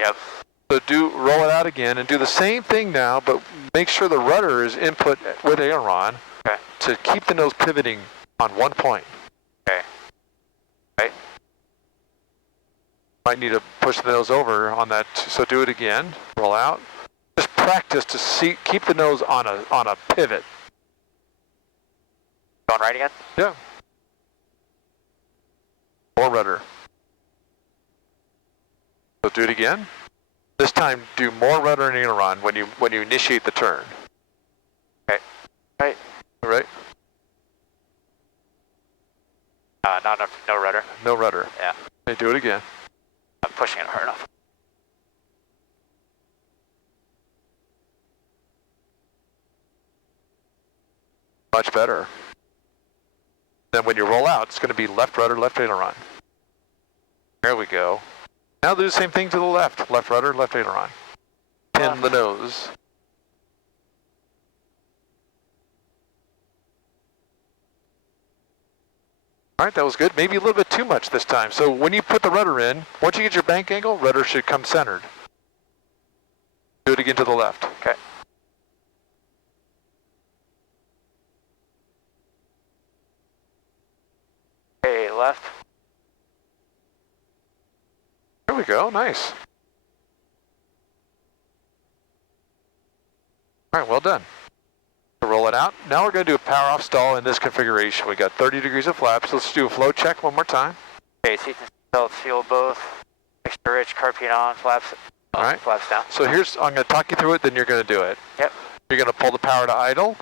Yep. So roll it out again and do the same thing now, but make sure the rudder is input with aileron to keep the nose pivoting on one point. Okay. Right. Might need to push the nose over on that, so do it again. Roll out. Just practice to keep the nose on a pivot. Going right again? Yeah. More rudder. So do it again. This time, do more rudder and aileron when you initiate the turn. Okay. Right. Right. No rudder. No rudder. Yeah. Okay, do it again. I'm pushing it hard enough. Much better. Then when you roll out, it's going to be left rudder, left aileron. There we go. Now do the same thing to the left. Left rudder, left aileron. Pin the nose. All right, that was good. Maybe a little bit too much this time. So when you put the rudder in, once you get your bank angle, rudder should come centered. Do it again to the left. Okay. Okay, left. There we go, nice. All right, well done. Roll it out. Now we're going to do a power off stall in this configuration. We got 30 degrees of flaps. Let's do a flow check one more time. Okay, seats and belts, fuel both. Extra rich, carpet on, flaps. All right. Flaps down. So I'm going to talk you through it, then you're going to do it. Yep. You're going to pull the power to idle.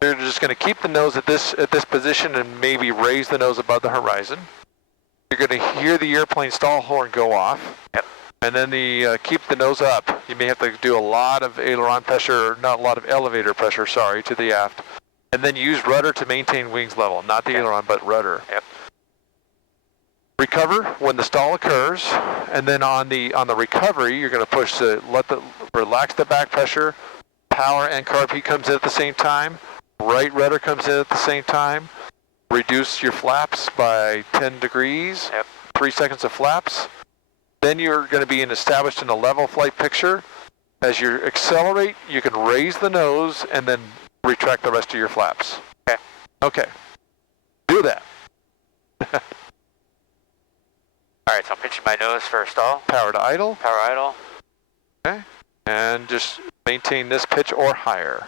You're just going to keep the nose at this position and maybe raise the nose above the horizon. You're going to hear the airplane stall horn go off. Yep. And then keep the nose up. You may have to do a lot of aileron pressure, not a lot of elevator pressure, sorry, to the aft. And then use rudder to maintain wings level, not the aileron, but rudder. Yep. Recover when the stall occurs, and then on the recovery, you're going to push relax the back pressure. Power and carb heat comes in at the same time. Right rudder comes in at the same time. Reduce your flaps by 10 degrees. Yep. 3 seconds of flaps. Then you're going to be established in a level flight picture. As you accelerate, you can raise the nose and then retract the rest of your flaps. Okay. Okay. Do that. All right, so I'm pitching my nose for a stall. Power to idle. Power idle. Okay. And just maintain this pitch or higher.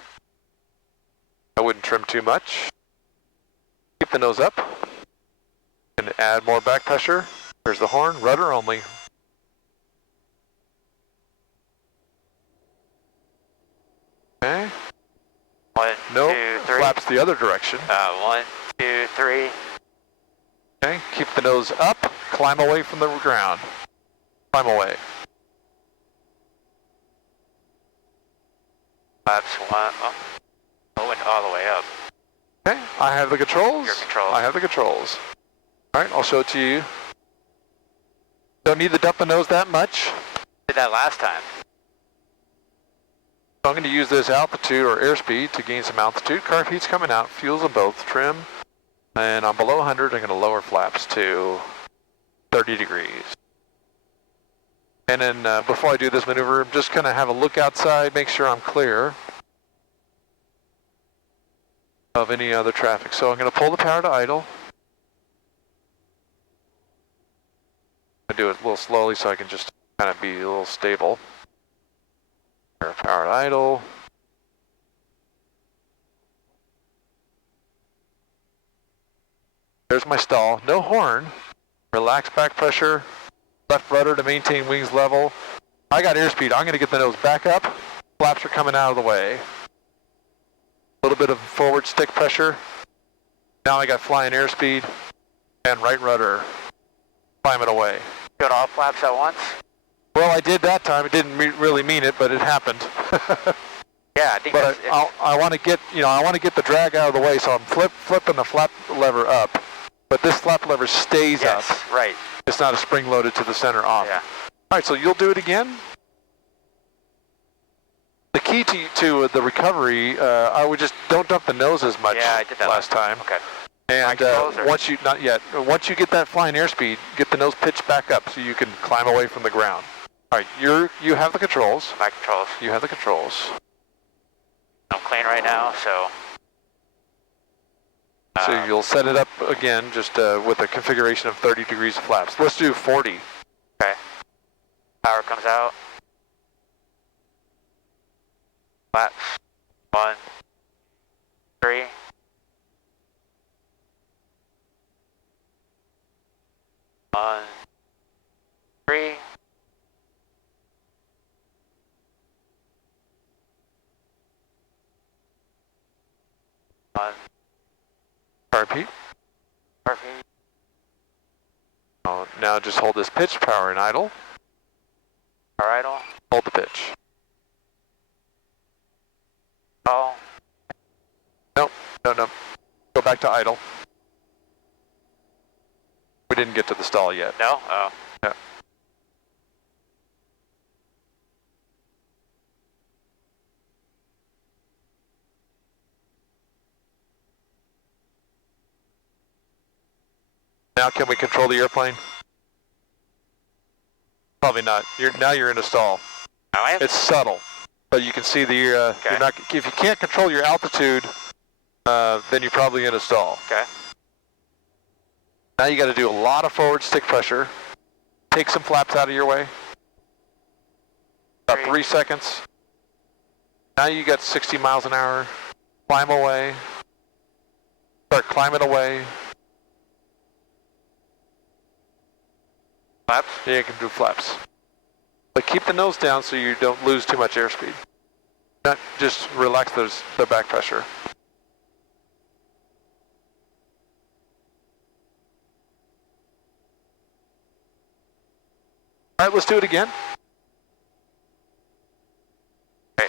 I wouldn't trim too much. Keep the nose up. And add more back pressure. There's the horn. Rudder only. Okay. 1, Nope. 2, 3. Flaps the other direction. 1, 2, 3. Okay. Keep the nose up. Climb away from the ground. Climb away. Flaps 1. Oh, went all the way up. Okay. I have the controls. Your controls. I have the controls. All right. I'll show it to you. Don't need to dump the nose that much. Did that last time. So I'm going to use this altitude or airspeed to gain some altitude. Carb heat's coming out. Fuels in both. Trim. And I'm below 100. I'm going to lower flaps to 30 degrees. And then before I do this maneuver, I'm just going to have a look outside, make sure I'm clear of any other traffic. So I'm going to pull the power to idle. I'm going to do it a little slowly so I can just kind of be a little stable. Power to idle. There's my stall. No horn. Relax back pressure. Left rudder to maintain wings level. I got airspeed. I'm going to get the nose back up. Flaps are coming out of the way. A little bit of forward stick pressure. Now I got flying airspeed and right rudder. Climb it away. Doing all flaps at once? Well, I did that time. It didn't really mean it, but it happened. Yeah, I think. But I want to get the drag out of the way, so I'm flipping the flap lever up. But this flap lever stays up. Yes, right. It's not a spring loaded to the center off. Yeah. All right, so you'll do it again. The key to the recovery, I would just don't dump the nose as much Yeah, I did that last time. Okay. And once you, not yet, once you get that flying airspeed, get the nose pitched back up so you can climb away from the ground. All right, you have the controls. My controls. You have the controls. I'm clean right now, so. So you'll set it up again, just with a configuration of 30 degrees of flaps. Let's do 40. Okay. Power comes out. Flaps. 1, 3. One, 3. One. Repeat. Perfect. Oh, now just hold this pitch, power and idle. Power idle. Hold the pitch. Oh. Nope, no. Go back to idle. We didn't get to the stall yet. No? Oh. Yeah. Now can we control the airplane? Probably not. Now you're in a stall. Oh, I am? It's subtle, but you can see the. Okay. You're not. If you can't control your altitude, then you're probably in a stall. Okay. Now you got to do a lot of forward stick pressure. Take some flaps out of your way. About 3 seconds. Now you got 60 miles an hour. Climb away. Start climbing away. Flaps? Yeah, you can do flaps. But keep the nose down so you don't lose too much airspeed. Not just relax the back pressure. All right, let's do it again. Okay.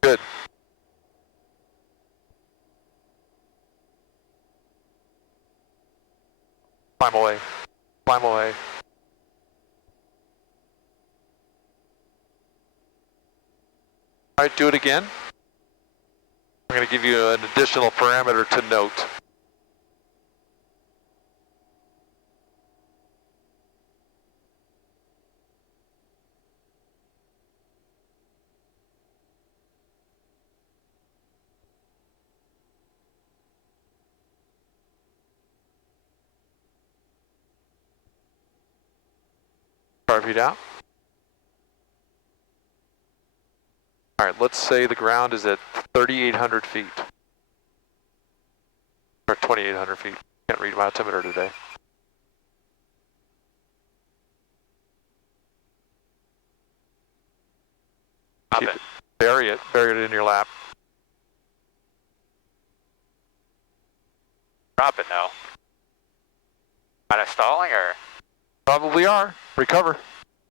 Good. Climb away. Climb away. All right, do it again. I'm going to give you an additional parameter to note. Car feet out. All right, let's say the ground is at 3,800 feet. Or 2,800 feet. Can't read my altimeter today. Drop it. Bury it in your lap. Drop it now. Kind of stalling or? Probably are. Recover.